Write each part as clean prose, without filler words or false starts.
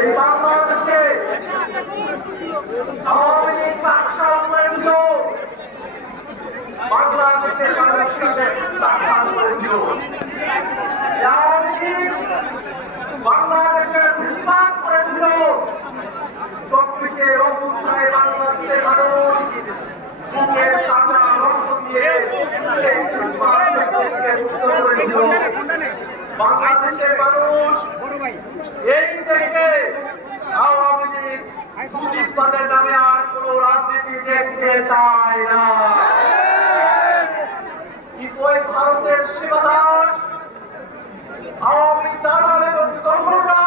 এই বাংলাদেশে আওয়ামী লীগ বাকশাল করেছিল, বাংলাদেশের মানুষকে করেছিল। আওয়ামী লীগ বাংলাদেশের প্রতিবাদ করেছিল। 24-এর অভ্যুত্থানে বাংলাদেশের মানুষ বুকের তাজা রক্ত দিয়ে সেই দেশকে মুক্ত করেছিল। বাংলাদেশের মানুষ এই দেশে আওয়ামী লীগ মুজিববাদের নামে আর কোন রাজনীতি দেখতে চায় না। কিন্তু ওই ভারতের সীমাদাস আওয়ামী দালাল এবং দোসররা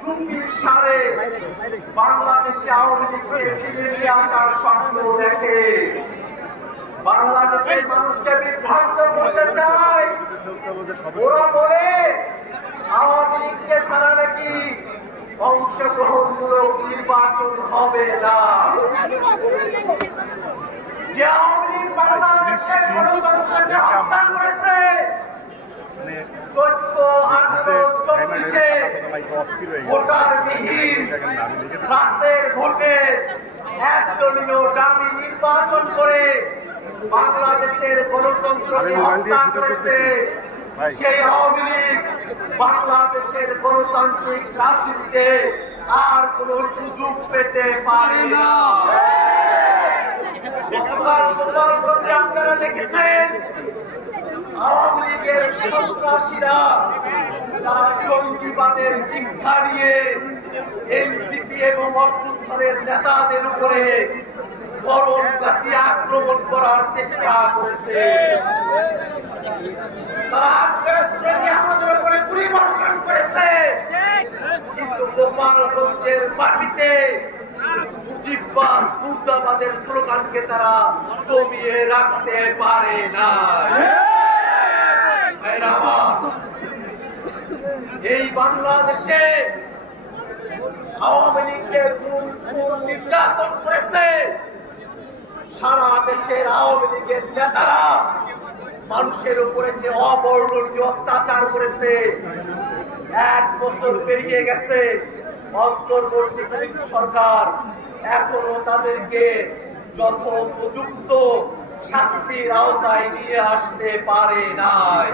চুক্তির সারে বাংলাদেশে আওয়ামী লীগকে ফিরে নিয়ে আসার স্বপ্ন দেখে, বাংলাদেশের মানুষকে বিভ্রান্ত করতে চায়। ওরা বলে আওয়ামী লীগকে ছাড়া নাকি অংশগ্রহণমূলক নির্বাচন হবে না। যে আওয়ামী লীগ বাংলাদেশের গণতন্ত্রকে হত্যা করেছে, 14-18-24-এ ভোটারবিহীন রাতের ভোটে একদলীয় ডামি নির্বাচন করে বাংলাদেশের গণতন্ত্রকে হত্যা করেছে, সেই আওয়ামী লীগ বাংলাদেশের গণতান্ত্রিক রাজনীতিতে আর কোন সুযোগ পেতে পারে না। গতকাল গোপালগঞ্জে আপনারা দেখেছেন আওয়ামী লীগের সন্ত্রাসীরা তারা জঙ্গিবাদের দীক্ষা নিয়ে এনসিপি এবং অভ্যুত্থানের নেতাদের উপরে গরমঘাতি আক্রমণ করার চেষ্টা করেছে। তারা আগ্নেয়াস্ত্র দিয়ে আমাদের উপরে গুলিবর্ষণ করেছে, কিন্তু গোপালগঞ্জের মাটিতে মুজিববাদ মুর্দাবাদের স্লোগানকে তারা দমিয়ে রাখতে পারে না। এই বাংলাদেশে আওয়ামী লীগ যে নির্যাতন করেছে, সারা দেশের আওয়ামী লীগের নেতারা মানুষের উপরে যে অবর্ণনীয় অত্যাচার করেছে, 1 বছর পেরিয়ে গেছে, অন্তর্বর্তীকালীন সরকার এখনো তাদেরকে যথোপযুক্ত শাস্তির আওতায় নিয়ে আসতে পারে নাই।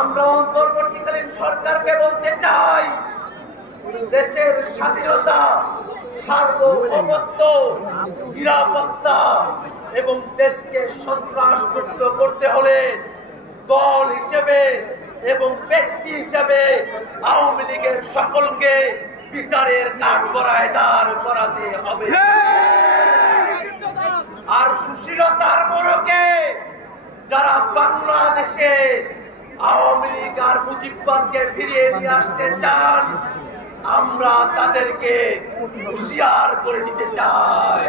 আমরা অন্তর্বর্তীকালীন সরকারকে বলতে চাই, দেশের স্বাধীনতা, সার্বভৌমত্ব, নিরাপত্তা এবং দেশকে সন্ত্রাস মুক্ত করতে হলে দল হিসেবে এবং ব্যক্তি হিসেবে আওয়ামী লীগের সকলকে বিচারের কাঠগড়ায় দাঁড় করাতে হবে। আর সুশীলতার মোড়কে যারা বাংলাদেশে আওয়ামী লীগ আর মুজিববাদকে ফিরিয়ে নিয়ে আসতে চান, আমরা তাদেরকে হুঁশিয়ার করে দিতে চাই।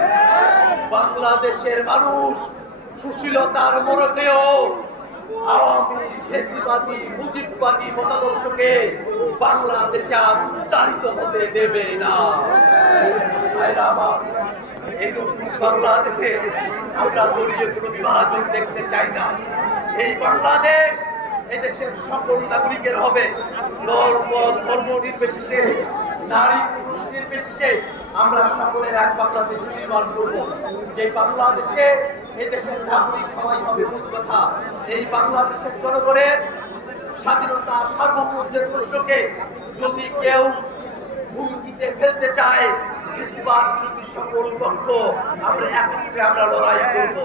বাংলাদেশের মানুষ সুশীলতার মোড়কেও আওয়ামী ফেসিবাদী মুজিববাদী মতাদর্শকে বাংলাদেশে উচ্চারিত হতে দেবে না। এই নতুন বাংলাদেশে আমরা দলীয় কোনো বিভাজন দেখতে চাই না। এই বাংলাদেশ এদেশের সকল নাগরিকের হবে, দল মত ধর্ম নির্বিশেষে, নারী পুরুষ নির্বিশেষে আমরা সকলের এক বাংলাদেশ নির্মাণ করব। যে বাংলাদেশে এদেশের নাগরিক হওয়াই হবে মূল কথা। এই বাংলাদেশের জনগণের স্বাধীনতা সার্বভৌমত্বের প্রশ্নকে যদি কেউ হুমকিতে ফেলতে চায়, সকল পক্ষ আমরা একত্রে লড়াই করব।